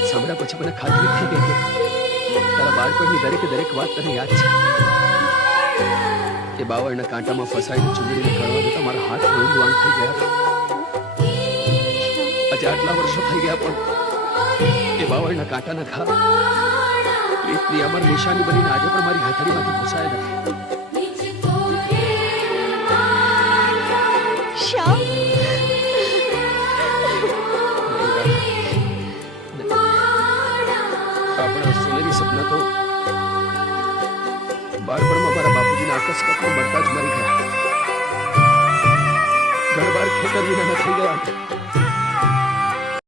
વાત સાંભળ્યા પછી મને ખાતરી થઈ ગઈ કે તારા બાળપણની દરેક વાત તને યાદ છે. એ બાવળના કાંટામાં ફસાઈને ચૂંદડીને કળવા દેતા મારા હાથ લોહીલુહાણ થઈ ગયા હતા. આજે આટલા વર્ષો થઈ ગયા પણ એ બાવળના કાંટાના ઘા પ્રીતની અમર નિશાની બનીને આજે પણ મારી હથેળીમાંથી ભૂસાયા નથી. શ્યામ, આપણા સોનેરી સપના તો બાળપણમાં મારા બાપુજીના અકસ્માતમાં મળતા જ મરી ગયા. ઘર બાર ખેતર વિના થઈ ગયા.